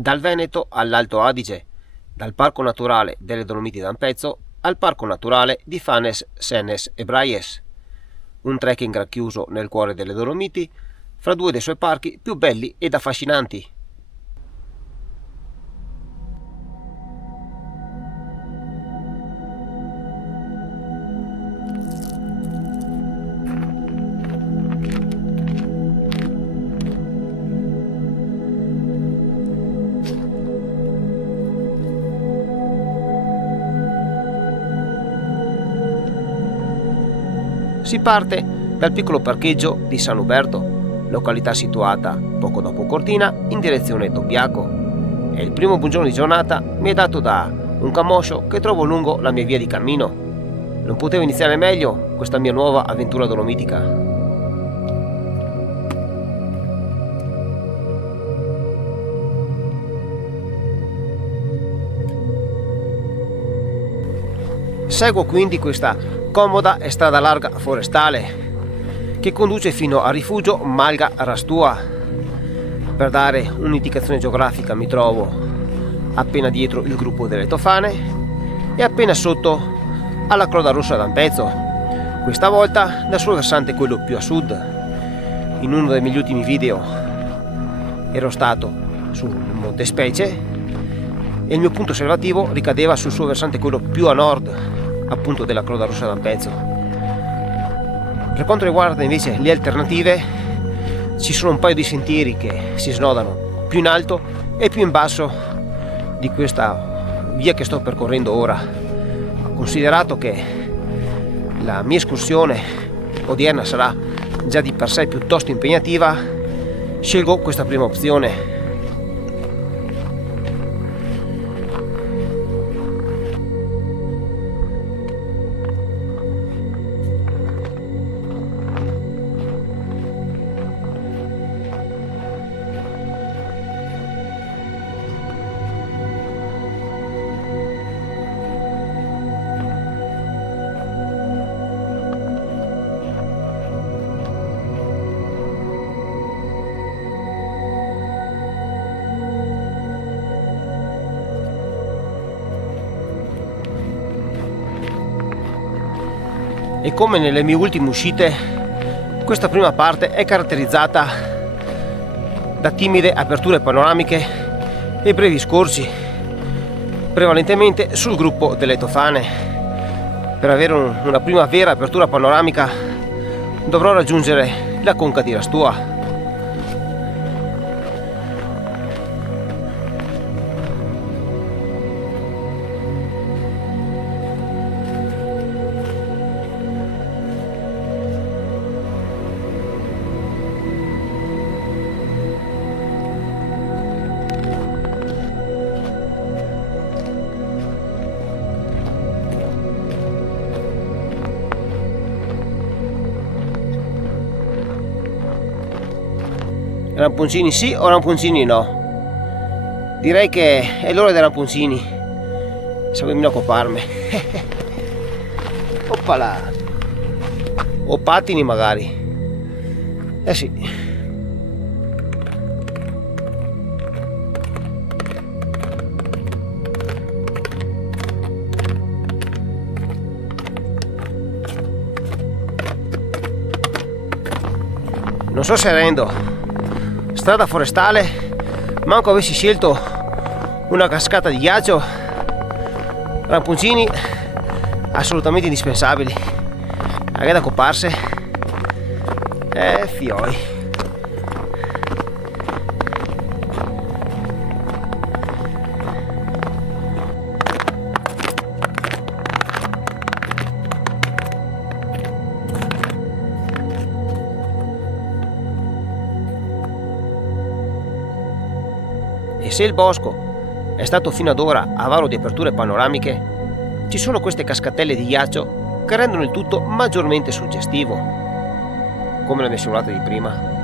Dal Veneto all'Alto Adige, dal Parco Naturale delle Dolomiti d'Ampezzo al Parco Naturale di Fanes, Sennes e Braies. Un trekking racchiuso nel cuore delle Dolomiti, fra due dei suoi parchi più belli ed affascinanti. Si parte dal piccolo parcheggio di San Uberto, località situata poco dopo Cortina in direzione Dobbiaco, e il primo buongiorno di giornata mi è dato da un camoscio che trovo lungo la mia via di cammino. Non potevo iniziare meglio questa mia nuova avventura dolomitica. Seguo quindi questa comoda e strada larga forestale che conduce fino al rifugio Malga Rastua. Per dare un'indicazione geografica mi trovo appena dietro il gruppo delle Tofane e appena sotto alla Croda Rossa d'Ampezzo, questa volta dal suo versante quello più a sud. In uno dei miei ultimi video ero stato sul Monte Specie e il mio punto osservativo ricadeva sul suo versante quello più a nord, appunto della Croda Rossa d'Ampezzo. Per quanto riguarda invece le alternative, ci sono un paio di sentieri che si snodano più in alto e più in basso di questa via che sto percorrendo ora. Considerato che la mia escursione odierna sarà già di per sé piuttosto impegnativa, scelgo questa prima opzione. E come nelle mie ultime uscite, questa prima parte è caratterizzata da timide aperture panoramiche e brevi scorsi, prevalentemente sul gruppo delle Tofane. Per avere una prima vera apertura panoramica dovrò raggiungere la conca di Rastua. Ramponcini sì o ramponcini no? Direi che è l'ora dei ramponcini. Seguimi a coparmi. Oppala. O pattini magari. Eh sì. Non so se rendo. Strada forestale, manco avessi scelto una cascata di ghiaccio. Ramponcini assolutamente indispensabili. Anche da coparse. Fioi. E se il bosco è stato fino ad ora avaro di aperture panoramiche, ci sono queste cascatelle di ghiaccio che rendono il tutto maggiormente suggestivo, come la mia scivolata di prima.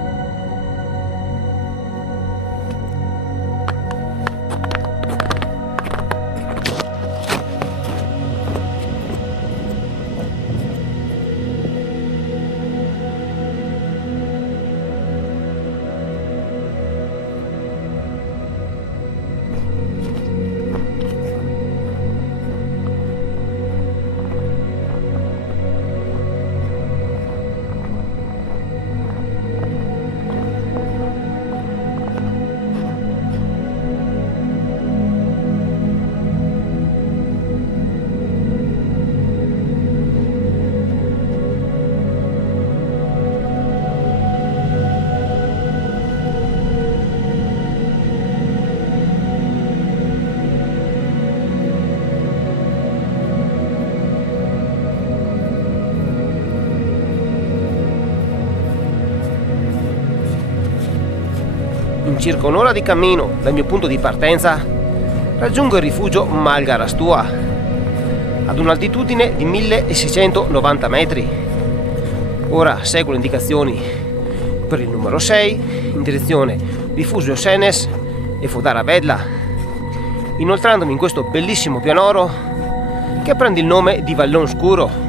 in circa un'ora di cammino dal mio punto di partenza, raggiungo il rifugio Malga Rastua, ad un'altitudine di 1690 metri. Ora seguo le indicazioni per il numero 6, in direzione Rifugio Senes e Fodara Vedla, inoltrandomi in questo bellissimo pianoro che prende il nome di Vallon Scuro.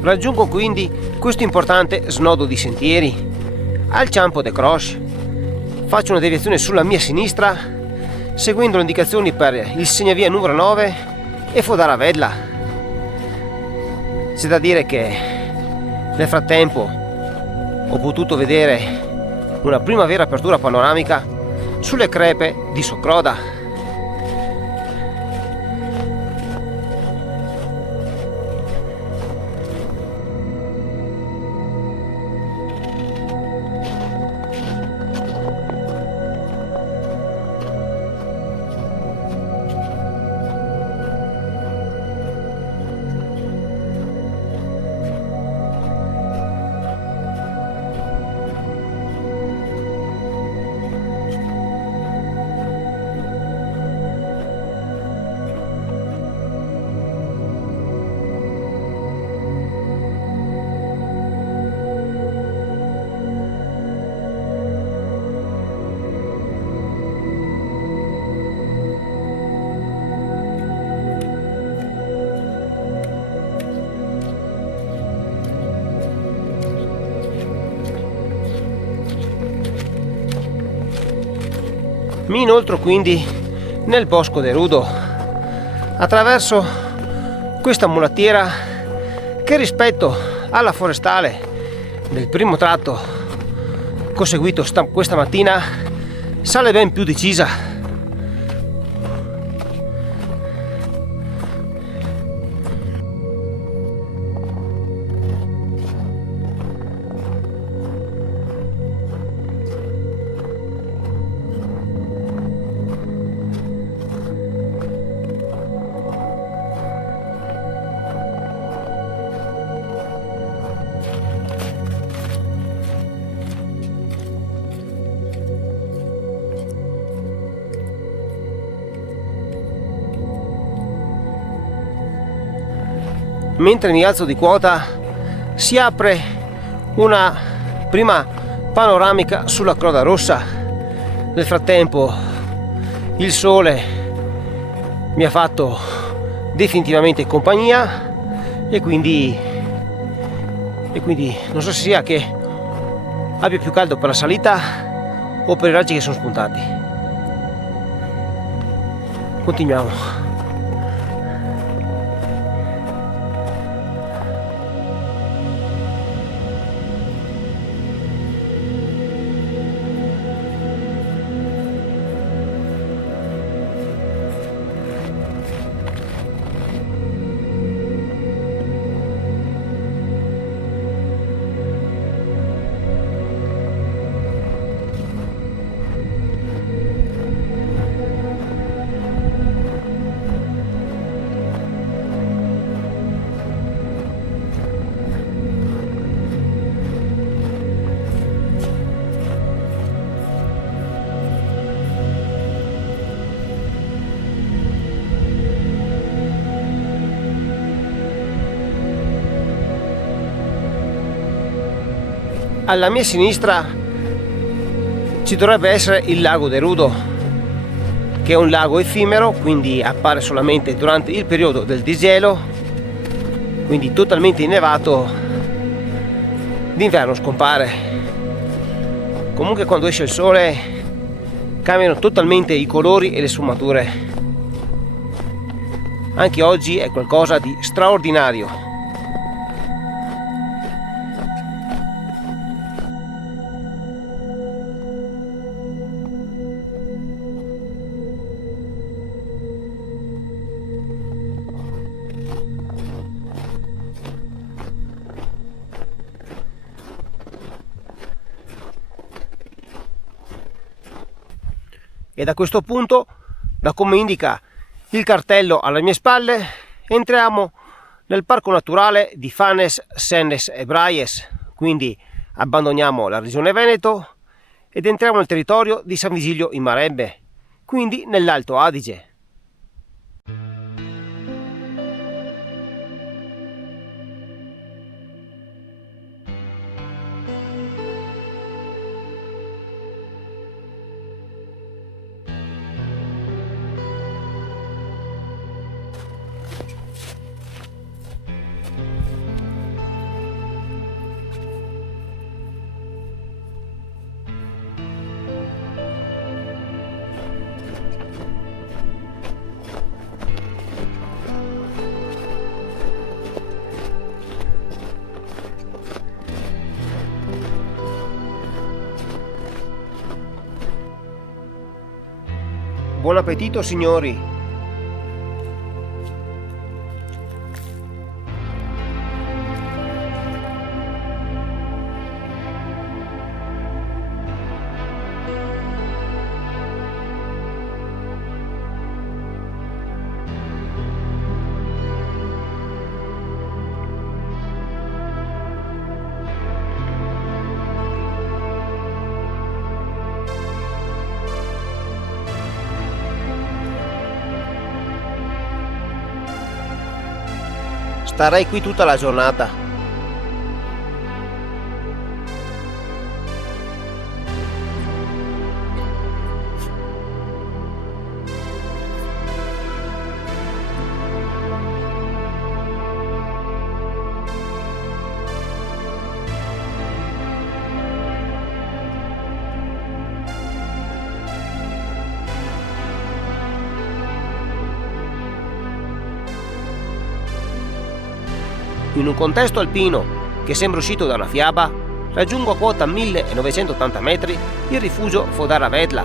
Raggiungo quindi questo importante snodo di sentieri, al Campo de Croix. Faccio una deviazione sulla mia sinistra, seguendo le indicazioni per il segnavia numero 9 e Fodara Vedla. C'è da dire che nel frattempo ho potuto vedere una prima vera apertura panoramica sulle crepe di Socroda. Mi inoltro quindi nel Bosco de Rudo, attraverso questa mulattiera che rispetto alla forestale del primo tratto che ho seguito questa mattina sale ben più decisa. Mentre mi alzo di quota si apre una prima panoramica sulla Croda Rossa. Nel frattempo il sole mi ha fatto definitivamente compagnia e quindi non so se sia che abbia più caldo per la salita o per i raggi che sono spuntati. Continuiamo. Alla mia sinistra ci dovrebbe essere il lago de Rudo, che è un lago effimero, quindi appare solamente durante il periodo del disgelo, quindi totalmente innevato d'inverno scompare. Comunque quando esce il sole cambiano totalmente i colori e le sfumature. Anche oggi è qualcosa di straordinario. E da questo punto, da come indica il cartello alle mie spalle, entriamo nel parco naturale di Fanes, Sennes e Braies, quindi abbandoniamo la regione Veneto ed entriamo nel territorio di San Vigilio in Marembe, quindi nell'Alto Adige. Buon appetito, signori! Starei qui tutta la giornata. In un contesto alpino che sembra uscito da una fiaba, raggiungo a quota 1980 metri il rifugio Fodara Vedla,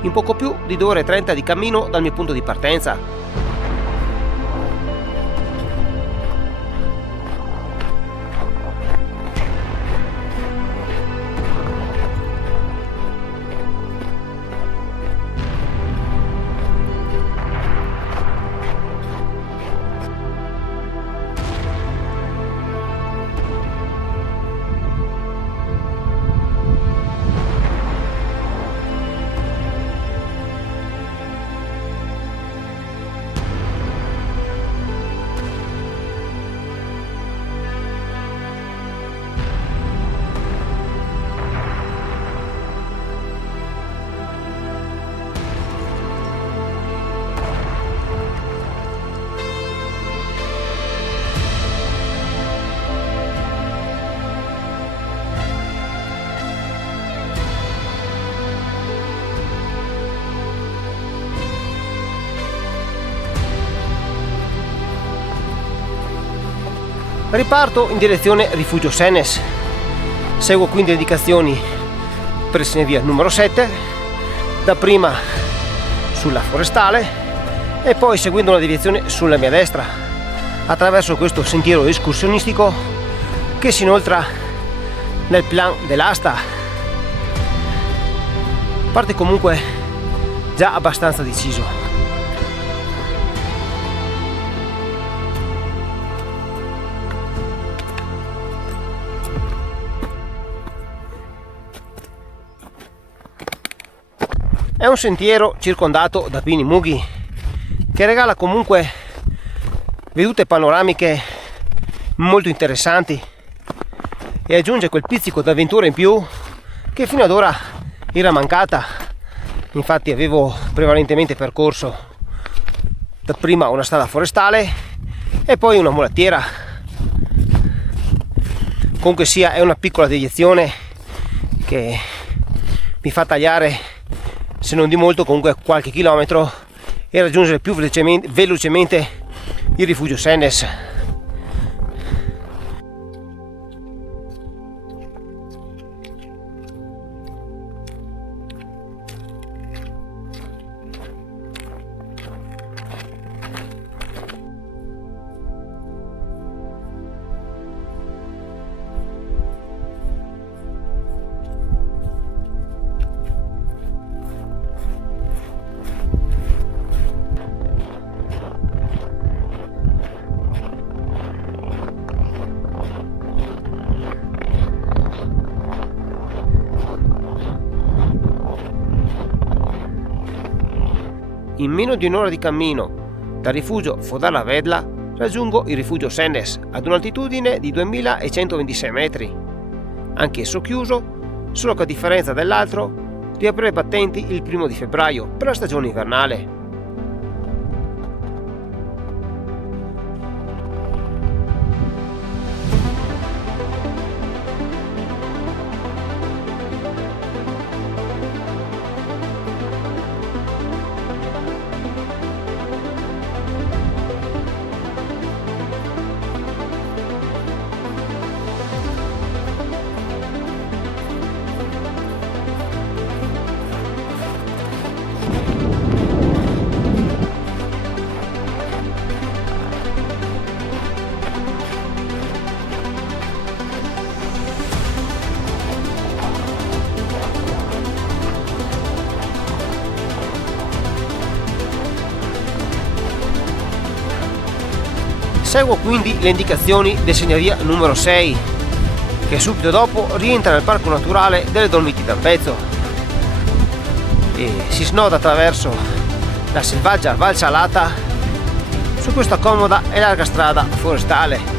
in poco più di 2 ore e 30 di cammino dal mio punto di partenza. Riparto in direzione Rifugio Sennes. Seguo quindi le indicazioni prese in via numero 7, dapprima sulla forestale e poi seguendo una deviazione sulla mia destra, attraverso questo sentiero escursionistico che si inoltra nel Plan dell'Asta. Parte comunque già abbastanza deciso. È un sentiero circondato da pini mughi che regala comunque vedute panoramiche molto interessanti e aggiunge quel pizzico d'avventura in più che fino ad ora era mancata. Infatti avevo prevalentemente percorso dapprima una strada forestale e poi una mulattiera. Comunque sia, è una piccola deviazione che mi fa tagliare, se non di molto, comunque qualche chilometro, e raggiungere più velocemente il rifugio Sennes. In meno di un'ora di cammino dal rifugio Fodar Vedla raggiungo il rifugio Sennes ad un'altitudine di 2126 metri, anch'esso chiuso, solo che a differenza dell'altro riapre i battenti il 1° di febbraio per la stagione invernale. Seguo quindi le indicazioni del segnavia numero 6, che subito dopo rientra nel parco naturale delle Dolomiti d'Ampezzo e si snoda attraverso la selvaggia Val Salata su questa comoda e larga strada forestale.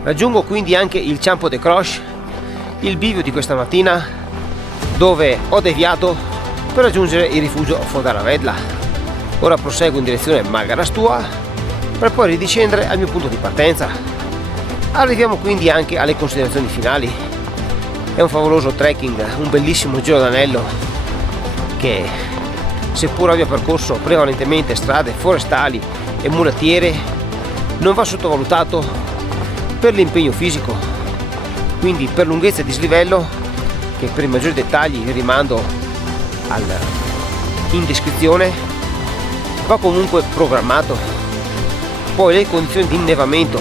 Raggiungo quindi anche il Campo de Croix, il bivio di questa mattina, dove ho deviato per raggiungere il rifugio Fodar Vedla. Ora proseguo in direzione Malga Rastua per poi ridiscendere al mio punto di partenza. Arriviamo quindi anche alle considerazioni finali. È un favoloso trekking, un bellissimo giro d'anello che, seppur abbia percorso prevalentemente strade forestali e mulattiere, non va sottovalutato per l'impegno fisico. Quindi per lunghezza e dislivello, che per i maggiori dettagli vi rimando in descrizione, va comunque programmato. Poi le condizioni di innevamento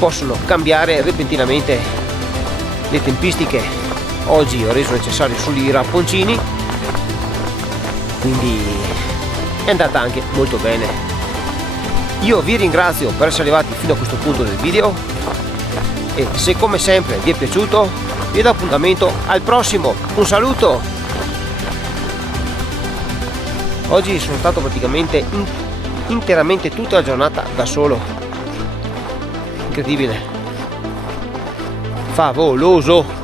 possono cambiare repentinamente le tempistiche. Oggi ho reso necessario solo i rapponcini, quindi è andata anche molto bene. Io vi ringrazio per essere arrivati fino a questo punto del video e se come sempre vi è piaciuto vi do appuntamento al prossimo. Un saluto! Oggi sono stato praticamente interamente tutta la giornata da solo, incredibile, favoloso!